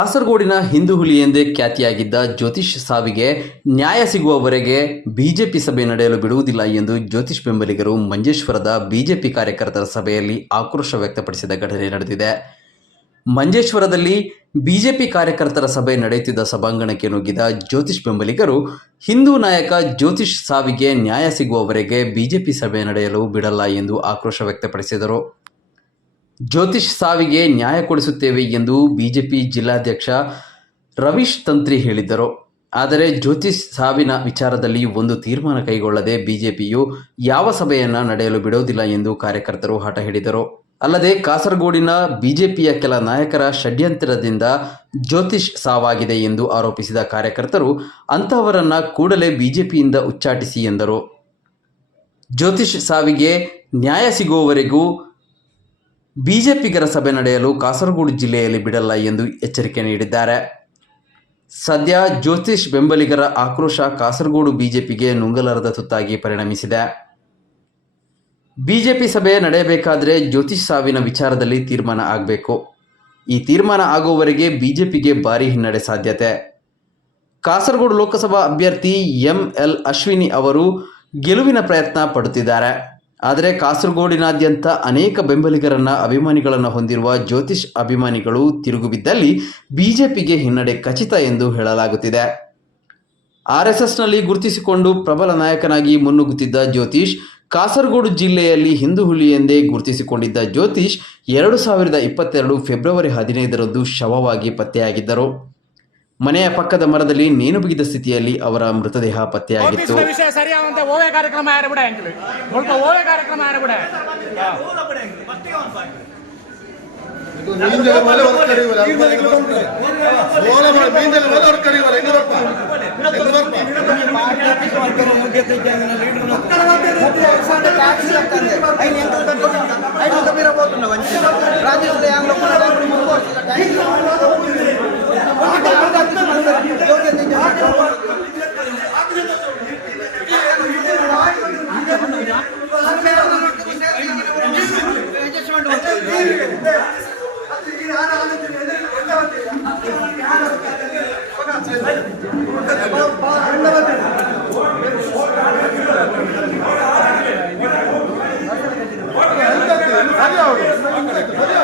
ಕಾಸರಗೋಡಿನ ಹಿಂದೂ ಹುಲಿ ಎಂದೇ ಖ್ಯಾತಿಯಾಗಿದ್ದ ಜ್ಯೋತಿಷ್ ಸಾವಿಗೆ ನ್ಯಾಯ ಸಿಗುವವರೆಗೆ ಬಿಜೆಪಿ ಸಭೆ ನಡೆಯಲು ಬಿಡುವುದಿಲ್ಲ ಎಂದು ಜ್ಯೋತಿಷ್ ಬೆಂಬಲಿಗರು ಮಂಜೇಶ್ವರದ ಬಿಜೆಪಿ ಕಾರ್ಯಕರ್ತರ ಸಭೆಯಲ್ಲಿ ಆಕ್ರೋಶ ವ್ಯಕ್ತಪಡಿಸಿದ ಘಟನೆ ನಡೆದಿದೆ. ಮಂಜೇಶ್ವರದಲ್ಲಿ ಬಿಜೆಪಿ ಕಾರ್ಯಕರ್ತರ ಸಭೆ ನಡೆಯುತ್ತಿದ್ದ ಸಭಾಂಗಣಕ್ಕೆ ನುಗ್ಗಿದ ಜ್ಯೋತಿಷ್ ಬೆಂಬಲಿಗರು ಹಿಂದೂ ನಾಯಕ ಜ್ಯೋತಿಷ್ ಸಾವಿಗೆ ನ್ಯಾಯ ಸಿಗುವವರೆಗೆ ಬಿಜೆಪಿ ಸಭೆ ನಡೆಯಲು ಬಿಡಲ್ಲ ಎಂದು ಆಕ್ರೋಶ ವ್ಯಕ್ತಪಡಿಸಿದರು. ಜ್ಯೋತಿಷ್ ಸಾವಿಗೆ ನ್ಯಾಯ ಕೊಡಿಸುತ್ತೇವೆ ಎಂದು ಬಿಜೆಪಿ ಜಿಲ್ಲಾಧ್ಯಕ್ಷ ರವೀಶ್ ತಂತ್ರಿ ಹೇಳಿದ್ದರು. ಆದರೆ ಜ್ಯೋತಿಷ್ ಸಾವಿನ ವಿಚಾರದಲ್ಲಿ ಒಂದು ತೀರ್ಮಾನ ಕೈಗೊಳ್ಳದೆ ಬಿಜೆಪಿಯು ಯಾವ ಸಭೆಯನ್ನು ನಡೆಯಲು ಬಿಡುವುದಿಲ್ಲ ಎಂದು ಕಾರ್ಯಕರ್ತರು ಹಠ ಹಿಡಿದರು. ಅಲ್ಲದೆ ಕಾಸರಗೋಡಿನ ಬಿಜೆಪಿಯ ಕೆಲ ನಾಯಕರ ಷಡ್ಯಂತ್ರದಿಂದ ಜ್ಯೋತಿಷ್ ಸಾವಾಗಿದೆ ಎಂದು ಆರೋಪಿಸಿದ ಕಾರ್ಯಕರ್ತರು ಅಂತಹವರನ್ನ ಕೂಡಲೇ ಬಿಜೆಪಿಯಿಂದ ಉಚ್ಚಾಟಿಸಿ ಎಂದರು. ಜ್ಯೋತಿಷ್ ಸಾವಿಗೆ ನ್ಯಾಯ ಸಿಗುವವರೆಗೂ ಬಿಜೆಪಿಗರ ಸಭೆ ನಡೆಯಲು ಕಾಸರಗೋಡು ಜಿಲ್ಲೆಯಲ್ಲಿ ಬಿಡಲ್ಲ ಎಂದು ಎಚ್ಚರಿಕೆ ನೀಡಿದ್ದಾರೆ. ಸದ್ಯ ಜ್ಯೋತಿಷ್ ಬೆಂಬಲಿಗರ ಆಕ್ರೋಶ ಕಾಸರಗೋಡು ಬಿಜೆಪಿಗೆ ನುಂಗಲಾರದ ತುತ್ತಾಗಿ ಪರಿಣಮಿಸಿದೆ. ಬಿಜೆಪಿ ಸಭೆ ನಡೆಯಬೇಕಾದರೆ ಜ್ಯೋತಿಷ್ ಸಾವಿನ ವಿಚಾರದಲ್ಲಿ ತೀರ್ಮಾನ ಆಗಬೇಕು. ಈ ತೀರ್ಮಾನ ಆಗುವವರೆಗೆ ಬಿಜೆಪಿಗೆ ಭಾರೀ ಹಿನ್ನಡೆ ಸಾಧ್ಯತೆ. ಕಾಸರಗೋಡು ಲೋಕಸಭಾ ಅಭ್ಯರ್ಥಿ ಎಂಎಲ್ ಅಶ್ವಿನಿ ಅವರು ಗೆಲುವಿನ ಪ್ರಯತ್ನ ಪಡುತ್ತಿದ್ದಾರೆ. ಆದರೆ ಕಾಸರಗೋಡಿನಾದ್ಯಂತ ಅನೇಕ ಬೆಂಬಲಿಗರನ್ನ ಅಭಿಮಾನಿಗಳನ್ನು ಹೊಂದಿರುವ ಜ್ಯೋತಿಷ್ ಅಭಿಮಾನಿಗಳು ತಿರುಗು ಬಿದ್ದಲ್ಲಿ ಬಿಜೆಪಿಗೆ ಹಿನ್ನಡೆ ಖಚಿತ ಎಂದು ಹೇಳಲಾಗುತ್ತಿದೆ. ಆರ್ಎಸ್ಎಸ್ನಲ್ಲಿ ಗುರುತಿಸಿಕೊಂಡು ಪ್ರಬಲ ನಾಯಕನಾಗಿ ಮುನ್ನುಗ್ಗುತ್ತಿದ್ದ ಜ್ಯೋತಿಷ್ ಕಾಸರಗೋಡು ಜಿಲ್ಲೆಯಲ್ಲಿ ಹಿಂದೂ ಹುಲಿ ಎಂದೇ ಗುರುತಿಸಿಕೊಂಡಿದ್ದ ಜ್ಯೋತಿಷ್ 2022 ಫೆಬ್ರವರಿ 15ರಂದು ಶವವಾಗಿ ಪತ್ತೆಯಾಗಿದ್ದರು. ಮನೆಯ ಪಕ್ಕದ ಮರದಲ್ಲಿ ನೇಣು ಬಿಗಿದ ಸ್ಥಿತಿಯಲ್ಲಿ ಅವರ ಮೃತದೇಹ ಪತ್ತೆಯಾಗಿತ್ತು.